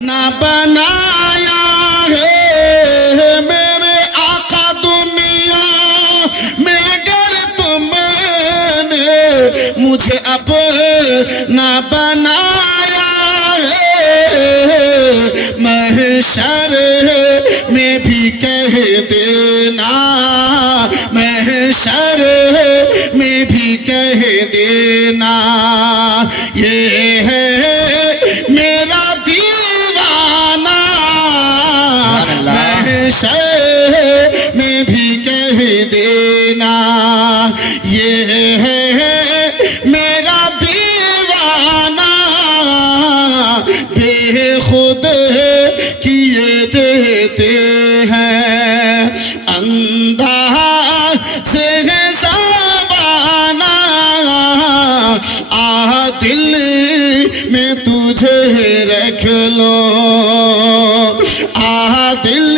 ना बनाया है मेरे आका दुनिया में अगर तुमने मुझे अब ना बनाया है। महशर में भी कह देना, महशर में भी कह देना, ये है देते हैं अंधा से है साबाना आ दिल में तुझे रख लो आ दिल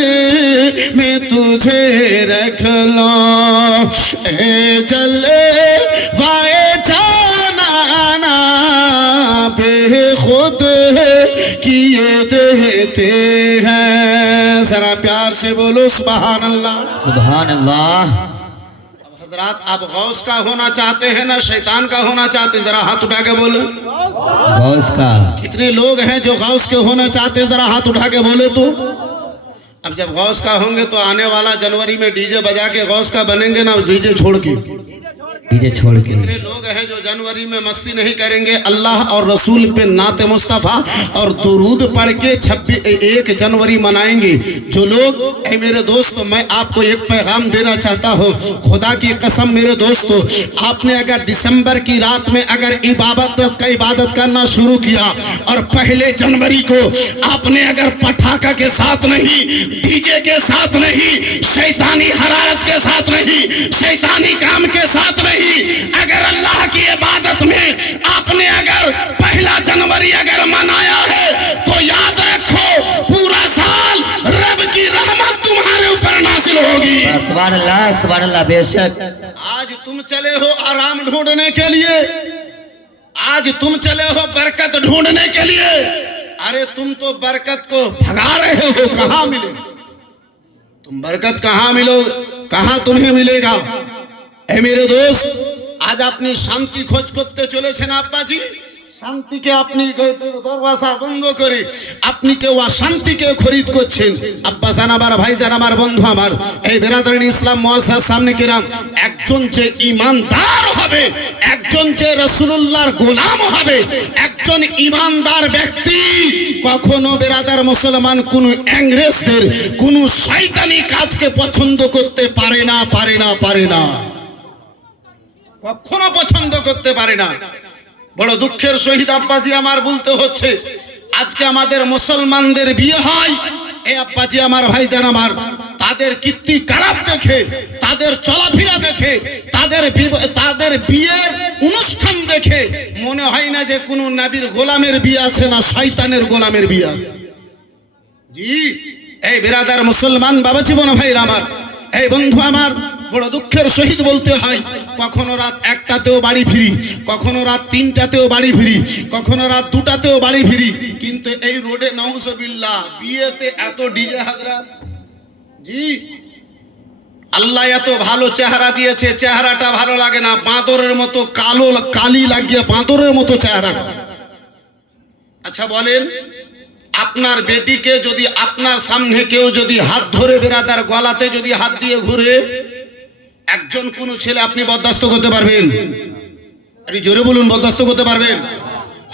में तुझे रख लो ए जले वाए जाना बेखुद किए देते हैं जरा प्यार से बोलो सुबहान अल्लाह सुबहान अल्लाह हजरात आप गौस का होना चाहते हैं ना शैतान का होना चाहते जरा हाथ उठा के बोलो। गौस का। कितने लोग हैं जो गौस के होना चाहते जरा हाथ उठा के बोले तो। अब जब गौस का होंगे तो आने वाला जनवरी में डीजे बजा के गौस का बनेंगे ना डीजे छोड़ के। डीजे छोड़ के। कितने लोग हैं जो जनवरी में मस्ती नहीं करेंगे। अल्लाह और रसूल पे नाते मुस्तफ़ा और दुरूद पढ़ के छब्बीस एक जनवरी मनाएँगे। जो लोग, ऐ मेरे दोस्त, मैं आपको एक पैगाम देना चाहता हूँ। खुदा की कसम मेरे दोस्तों, आपने अगर दिसंबर की रात में अगर इबादत का इबादत करना शुरू किया और पहले जनवरी को आपने अगर पटाखा के साथ नहीं, डीजे के साथ नहीं, शैतानी हरारत के साथ नहीं, शैतानी काम के साथ नहीं अगर अल्लाह की इबादत में आपने अगर पहला जनवरी अगर मनाया है तो याद रखो पूरा साल रब की रहमत तुम्हारे ऊपर नासिल होगी। अल्लाह बेशक। आज तुम चले हो आराम ढूँढने के लिए। आज तुम चले हो बरकत ढूँढने के लिए। अरे तुम तो बरकत को भगा रहे हो कहाँ मिले तुम बरकत कहाँ मिलो कहाँ तुम्हें मिलेगा? এ মেরে দোস্ত, আজ আপনি শান্তি খোঁজ করতে চলেছেন আব্বাজি? শান্তিকে আপনি দরওয়াজা বন্ধ করে আপনি কেউ অশান্তিকে খরিদ করছেন। আব্বা জান আমার, ভাই জান আমার, বন্ধু আমার, এই বেরাদারিন ইসলাম মহাসার সামনে কিরাম একজন যে ইমানদার হবে, একজন যে রসুল্লাহর গোলাম হবে, একজন ইমানদার ব্যক্তি, কখনো বেরাদার মুসলমান কোন ইংরেজদের কোন শয়তানি কাজকে পছন্দ করতে পারে না পারে না পারে না। কখনো পছন্দ করতে পারে না। বড় দুঃখের সহিত আব্বাজি আমার বলতে হচ্ছে, আজকে আমাদের মুসলমানদের বিয়ে হয় এই আব্বাজি আমার ভাই ভাইজান আমার, তাদের কীর্তি খারাপ দেখে, তাদের চলাফেরা দেখে, তাদের তাদের বিয়ের অনুষ্ঠান দেখে, মনে হয় না যে কোনো নাবির গোলামের বিয়ে আছে না শয়তানের গোলামের বিয়ে আছে। জি, এই বিরাদার মুসলমান বাবা জীবন ভাই আমার, এই বন্ধু আমার বড় দুঃখের সহিত বলতে হয়, কখনো রাত একটাতেও বাড়ি ফিরি, কখনো রাত তিনটাতেও বাড়ি ফিরি, কখনো রাত দুটাতেও বাড়ি ফিরি, কিন্তু এই রোডে নৌসবিল্লা বিয়েতে এত ডিজে হাজরা জি। আল্লাহ এত ভালো চেহারা দিয়েছে, চেহারাটা ভালো লাগে না, বাঁদরের মতো কালো, কালি লাগিয়ে বাঁদরের মতো চেহারা। আচ্ছা বলেন, আপনার বেটিকে যদি আপনার সামনে কেউ যদি হাত ধরে বেড়াদার গলাতে যদি হাত দিয়ে ঘুরে একজন কোন ছেলে আপনি বরদাস্ত করতে পারবেন? আরে জোরে বলুন বরদাস্ত করতে পারবেন?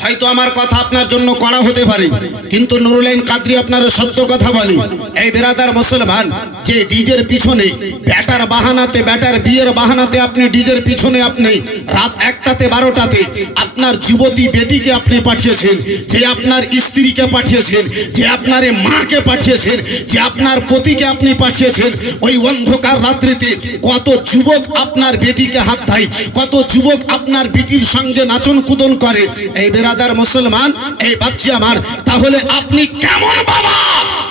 হয়তো আমার কথা আপনার জন্য কড়া হতে পারে, কিন্তু নুরুলাইন কাদরি আপনার সত্য কথা বলি, এই বেরাদার মুসলমান, যে ডিজের পিছনে ব্যাটার বাহানাতে, ব্যাটার বিয়ের বাহানাতে আপনি ডিজের পিছনে আপনি রাত একটাতে, বারোটাতে আপনার যুবতী বেটিকে আপনি পাঠিয়েছেন, যে আপনার স্ত্রীকে পাঠিয়েছেন, যে আপনার মাকে পাঠিয়েছেন, যে আপনার পতিকে আপনি পাঠিয়েছেন, ওই অন্ধকার রাত্রিতে কত যুবক আপনার বেটিকে হাত দেয়, কত যুবক আপনার বেটির সঙ্গে নাচন কুদন করে, এই বেরাদার মুসলমান, এই বাচ্চি আমার, তাহলে আপনি কেমন বাবা?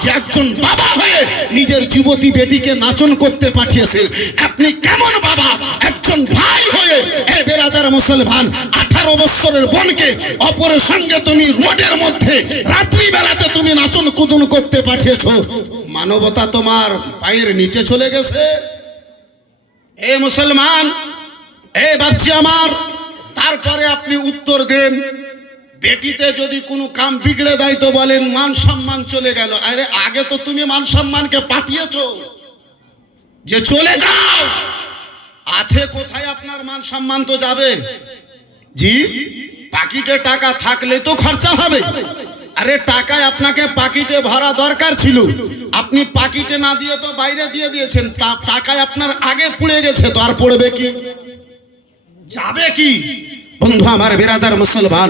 যে একজন বাবা হয়ে নিজের যুবতী বেটিকে নাচন করতে পাঠিয়েছেন, আপনি কেমন বাবা? একজন ভাই হয়ে এ বেরাদার মুসলমান, আঠারো বছরের বোনকে অপরের সঙ্গে তুমি রোডের মধ্যে রাত্রিবেলাতে তুমি নাচন কুদুন করতে পাঠিয়েছ। মানবতা তোমার পায়ের নিচে চলে গেছে। এ মুসলমান, এ বাচ্চি আমার, তারপরে আপনি উত্তর দেন। বেটিতে যদি কোনো কাম বিগড়ে দেয় তো বলেন, মান সম্মান চলে গেল। আরে, আগে তো তুমি মান সম্মানকে পাঠিয়েছ। যে চলে যাও। আছে কোথায় আপনার মান সম্মান তো যাবে? জি, পাকিটে টাকা থাকলে তো খরচা হবে। আরে, টাকায় আপনাকে পাকিটে ভরা দরকার ছিল। আপনি পাকিটে না দিয়ে তো বাইরে দিয়ে দিয়েছেন। টাকায় আপনার আগে পুড়ে গেছে, তো আর পড়বে কি? যাবে কি? বন্ধু আমার, বিরাদার মুসলমান,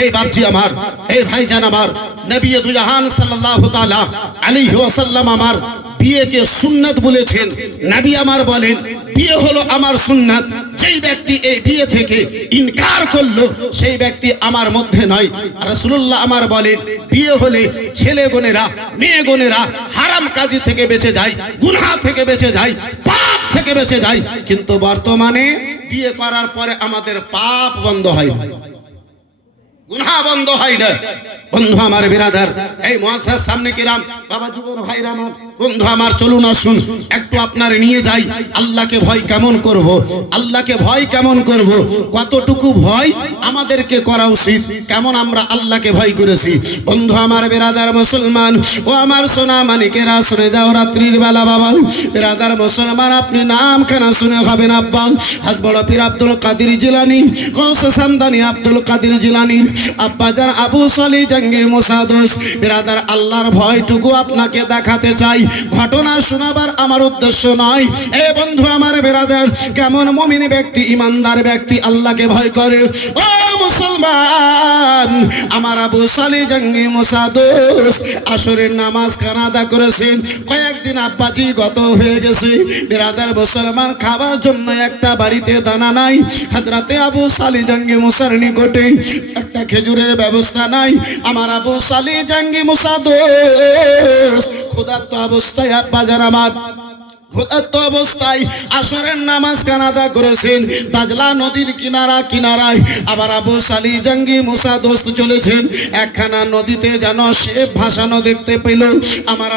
এই বাপজি আমার, এই ভাইজান আমার, নবী দুজাহান সাল্লাল্লাহু তাআলা আলাইহি ওয়াসাল্লাম আমার বিয়েকে সুন্নাত বলেছেন। নবী আমার বলেন, বিয়ে হলো আমার সুন্নাত, যেই ব্যক্তি এই বিয়ে থেকে ইনকার করল, সেই ব্যক্তি আমার মধ্যে নয়। রাসূলুল্লাহ আমার বলেন, বিয়ে হলে ছেলে বোনেরা, মেয়ে বোনেরা হারাম কাজী থেকে বেঁচে যায়, গুনাহ থেকে বেঁচে যায় থেকে বেঁচে যাই। কিন্তু বর্তমানে বিয়ে করার পরে আমাদের পাপ বন্ধ হয় বন্ধ হয় না। বন্ধু আমার বিরাদার, এই মহাশয়ের সামনে কিরাম বাবা জীবন ভাইরা আমার বন্ধু আমার, চলুন আসুন একটু আপনার নিয়ে যাই। আল্লাহকে ভয় কেমন করব? আল্লাহকে ভয় কেমন করব? কতটুকু ভয় আমাদেরকে করা উচিত? কেমন আমরা আল্লাহকে ভয় করেছি? বন্ধু আমার বেরাদার মুসলমান, ও আমার সোনা মানিকেরা, শুনে যাও রাত্রির বেলা বাবা। বেরাদার মুসলমান, আপনি নাম কেন শুনে হবেন আব্বা। হাত বড় পীর আব্দুল কাদির জিলানি সামদানি আব্দুল কাদির জিলানির আব্বা যান আবু সালি জঙ্গে মোসাদোস। বেরাদার, আল্লাহর ভয়টুকু আপনাকে দেখাতে চাই। ঘটনা শোনাবার আমার উদ্দেশ্য নয়। এ বন্ধু আমার বেরাদার, কেমন মমিন ব্যক্তি, ইমানদার ব্যক্তি, আল্লাহকে ভয় করে। ও মুসলমান। আমার আবু সালি জঙ্গি মোসাদোস আসরের নামাজ কানাদা করেছেন। কয়েকদিন আব্বাজি গত হয়ে গেছে। বেরাদার মুসলমান খাবার জন্য একটা বাড়িতে দানা নাই। হাজরাতে আবু সালি জঙ্গি মুসার নিকটে একটা খেজুরের ব্যবস্থা নাই। আমার আবু সালি জঙ্গি মুসাদোস ক্ষুধার্ত অবস্থায় আব্বা যারা আমার অবস্থায় আসরের নামাজ কানাদা করেছেন। তাজলা নদীর কিনারা কিনারায় আবার আবু সালি, জঙ্গি, মুসা দোস্ত চলেছেন। একখানা নদীতে যেন সে ভাসানো দেখতে আমার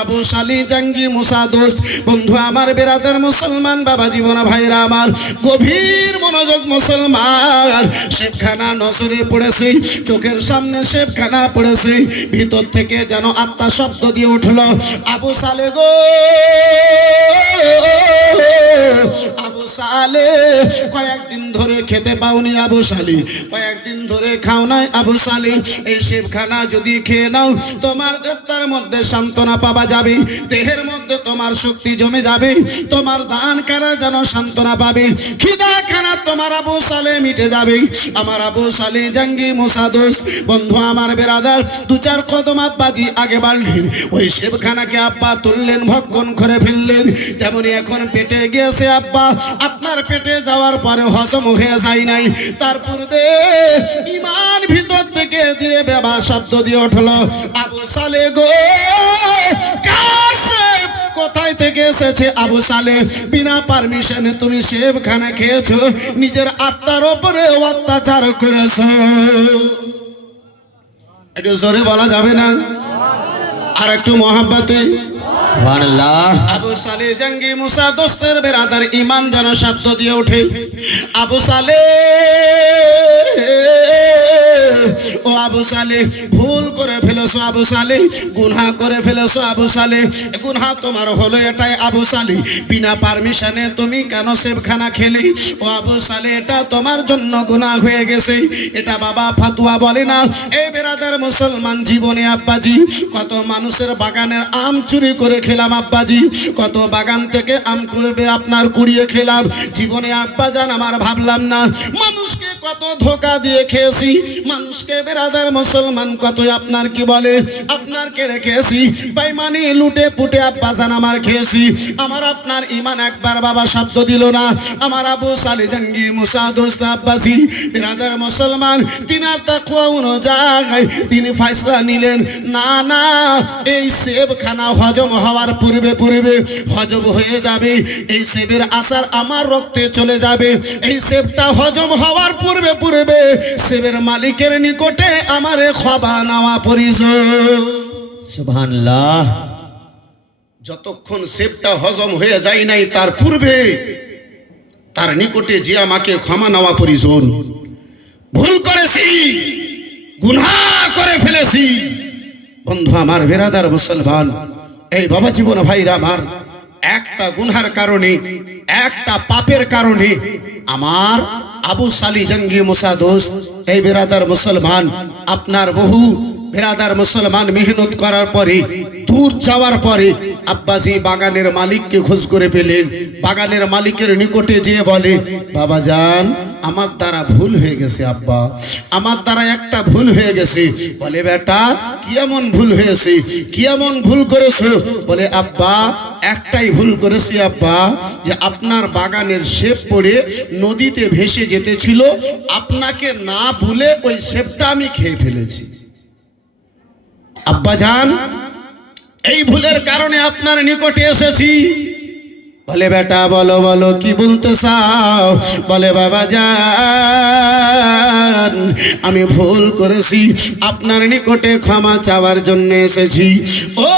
জঙ্গি দোস্ত, বন্ধু আমার বেরাতের মুসলমান, বাবা জীবন, ভাইরা আমার, গভীর মনোযোগ মুসলমান। শেবখানা নজরে পড়েছে, চোখের সামনে শেবখানা পড়েছে। ভিতর থেকে যেন আত্মা শব্দ দিয়ে উঠল, আবু সালে গো। কয়েকদিন ধরে খেতে পাওনি আবু সালি। কয়েকদিন ধরে খাও নাই আবু সালি। এই শিবখানা যদি খেয়ে নাও, তোমার তার মধ্যে সান্ত্বনা পাওয়া যাবে, দেহের মধ্যে তোমার শক্তি জমে যাবে, তোমার দান কারা যেন সান্ত্বনা পাবে? তোমার আবু সালে মিটে যাবে। আমার আবু সালে জাঙ্গি মোসাদোস বন্ধু আমার বেরাদার, দু চার কদম আব্বাজি আগে বাড়লেন। ওই শিবখানাকে আব্বা তুললেন, ভক্ষণ করে ফেললেন। যেমনই এখন পেটে গিয়েছে আব্বা। আপনার পেটে যাওয়ার পরে হজম হয়ে যায় নাই। তার পূর্বে ইমান ভিতর থেকে দিয়ে বেবা শব্দ দিয়ে উঠল, আবু সালে গো কোথায় থেকে এসেছে আবু সালে? বিনা পারমিশনে তুমি সেব খানা খেয়েছো, নিজের আত্মার ওপরে অত্যাচার করেছ। একটু জোরে বলা যাবে না? আর একটু মহাব্বাতে? জঙ্গি মুসা দোস্তের ইমান দিয়ে আবু সালে, ও আবু সালে, ভুল করে ফেলেছো আবু সালে, গুনহা করে তোমার হলো এটাই আবু বিনা পারমিশনে তুমি কেন সেবখানা খেলে? ও আবু সালে, এটা তোমার জন্য গুনাহ হয়ে গেছে। এটা বাবা ফাতুয়া বলে না। এই বেরাদার মুসলমান জীবনে আব্বাজি, কত মানুষের বাগানের আম চুরি করে খেলাম আব্বাজি। কত বাগান থেকে আম কুড়বে আপনার কুড়িয়ে খেলাম। জীবনে আব্বা জান আমার ভাবলাম না। মানুষকে কত ধোকা দিয়ে খেয়েছি। মানুষকে বেরাদার মুসলমান কত আপনার কি বলে? আপনার কেড়ে খেয়েছি বেইমানি, লুটে পুটে আব্বা জান আমার খেয়েছি। আমার আপনার ইমান একবার বাবা শব্দ দিল না। আমার আবু সালি জঙ্গি মুসা দোস্ত আব্বাসি বেরাদার মুসলমান তিনার তাকুয়া অনুযায়ী তিনি ফাইসলা নিলেন। না না, এই সেব খানা হজম হওয়া হওয়ার পূর্বে পূর্বে হজম হয়ে যাবে। এই সেবের আসার আমার রক্তে চলে যাবে। এই সেবটা হজম হওয়ার পূর্বে পূর্বে সেবের মালিকের নিকটে আমারে ক্ষমা নেওয়া সুবহানাল্লাহ। যতক্ষণ সেবটা হজম হয়ে যায় নাই, তার পূর্বে তার নিকটে যে আমাকে ক্ষমা নেওয়া পরিজন ভুল করেছি গুনা করে ফেলেছি। বন্ধু আমার বেরাদার মুসলমান এই বাবা জীবন ভাইরা আমার, একটা গুনহার কারণে, একটা পাপের কারণে আমার আবু সালি জঙ্গি মুসা দোস্ত এই বেরাদার মুসলমান, আপনার বহু বেরাদার মুসলমান মেহনত করার পরে, দূর যাওয়ার পরে আব্বাসি বাগানের মালিককে খোঁজ করে পেলেন। বাগানের মালিকের নিকটে যেয়ে বলে, বাবা যান আমার দ্বারা ভুল হয়ে গেছে আব্বা। আমার দ্বারা একটা ভুল হয়ে গেছে। বলে, বেটা, কি এমন ভুল হয়েছে? কি এমন ভুল করেছ? বলে, আব্বা, একটাই ভুল করেছি আব্বা, যে আপনার বাগানের শেপ পড়ে নদীতে ভেসে যেতেছিল। আপনাকে না ভুলে ওই শেপটা আমি খেয়ে ফেলেছি। আব্বা যান এই ভুলের কারণে আপনার নিকটে এসেছি। বলে, বেটা, বলো বলো, কি বলতে চাও? বলে, বাবা যান আমি ভুল করেছি। আপনার নিকটে ক্ষমা চাওয়ার জন্য এসেছি। ও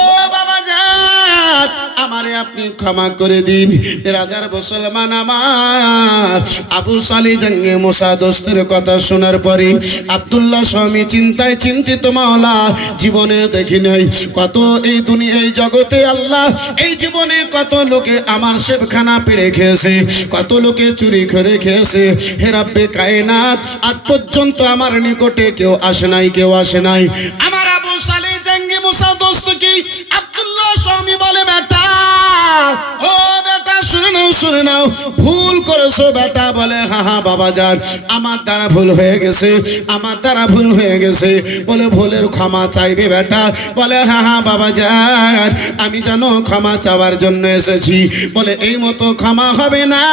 আমারে আপনি ক্ষমা করে দিন। রাজার মুসলমান আমার। আবু সালি জঙ্গে মোসা দোস্তের কথা শোনার পরে আব্দুল্লাহ স্বামী চিন্তায় চিন্তিত মাওলা, জীবনে দেখি নাই কত এই দুনিয়া জগতে আল্লাহ, এই জীবনে কত লোকে আমার সেবখানা পেড়ে খেয়েছে, কত লোকে চুরি করে খেয়েছে। হে রাব্বে কায়নাত, আজ পর্যন্ত আমার নিকটে কেউ আসে নাই, কেউ আসে নাই। আমার ও বেটা, শুনে নাও শুনে নাও। ভুল করেছ বেটা, বলে, হা হা, বাবা যান। আমার দ্বারা ভুল হয়ে গেছে, আমার দ্বারা ভুল হয়ে গেছে। বলে, ভুলের ক্ষমা চাইবে বেটা। বলে, হা হা, বাবা যান, আমি যেন ক্ষমা চাওয়ার জন্য এসেছি। বলে, এই মতো ক্ষমা হবে না।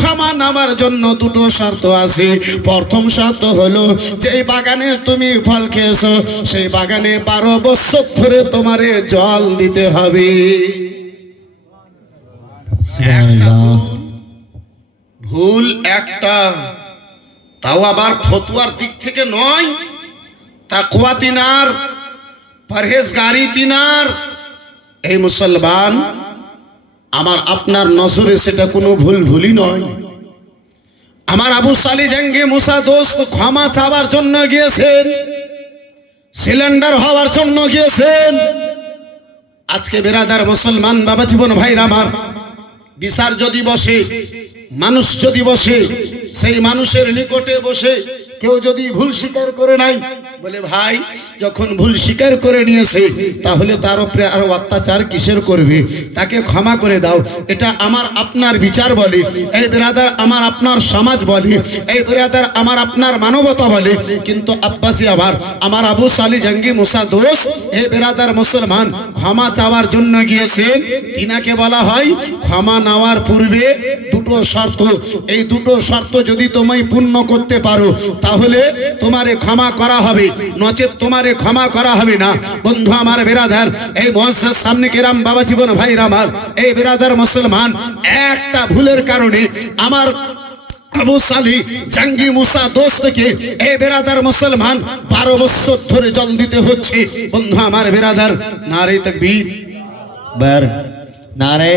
ক্ষমা নামার জন্য দুটো শর্ত আছে। প্রথম শর্ত হলো যে বাগানে তুমি ফল খেয়েছো, সেই বাগানে বারো বছর ধরে তোমারে জল দিতে হবে। ভুল। একটা। তাও আবার ফতুয়ার দিক থেকে নয়। তাকুয়া তিনার পরহেজগারি তিনার। এই মুসলমান আমার আপনার নজরে সেটা কোনো ভুল ভুলই নয়। আমার আবু সালি জঙ্গে মুসা দোস্ত ক্ষমা চাওয়ার জন্য গিয়েছেন। সিলিন্ডার হওয়ার জন্য গিয়েছেন। আজকে বেরাদার মুসলমান বাবা জীবন ভাইরা আমার বিচার যদি বসে মানুষ যদি বসে সেই মানুষের নিকটে বসে কেউ যদি ভুল স্বীকার করে নাই, বলে ভাই, যখন ভুল স্বীকার করে নিয়েছে, তাহলে তার উপরে আরও অত্যাচার কিসের করবে? তাকে ক্ষমা করে দাও। এটা আমার আপনার বিচার বলে। এই বেরাদার আমার আপনার সমাজ বলে। এই বেরাদার আমার আপনার মানবতা বলে। কিন্তু আব্বাসী আবার, আমার আবু সালি, জঙ্গি, মুসা দোষ, এই বেরাদার মুসলমান ক্ষমা চাওয়ার জন্য গিয়েছেন তিনাকে বলা হয়, ক্ষমা নেওয়ার পূর্বে দুটো শর্ত। এই দুটো শর্ত যদি তুমি পূর্ণ করতে পারো তাহলে তোমারে ক্ষমা করা হবে। নচেত তোমারে ক্ষমা করা হবে না। বন্ধু আমার বেরাদার, এই মহাসার সামনে কেরাম বাবা জীবন, ভাই আমার এই বেরাদার মুসলমান, একটা ভুলের কারণে আমার আবু জাঙ্গি মুসা দোস্তকে এই বেরাদার মুসলমান বারো বছর ধরে জল দিতে হচ্ছে। বন্ধু আমার বেরাদার নারে তকবীর। বার নারে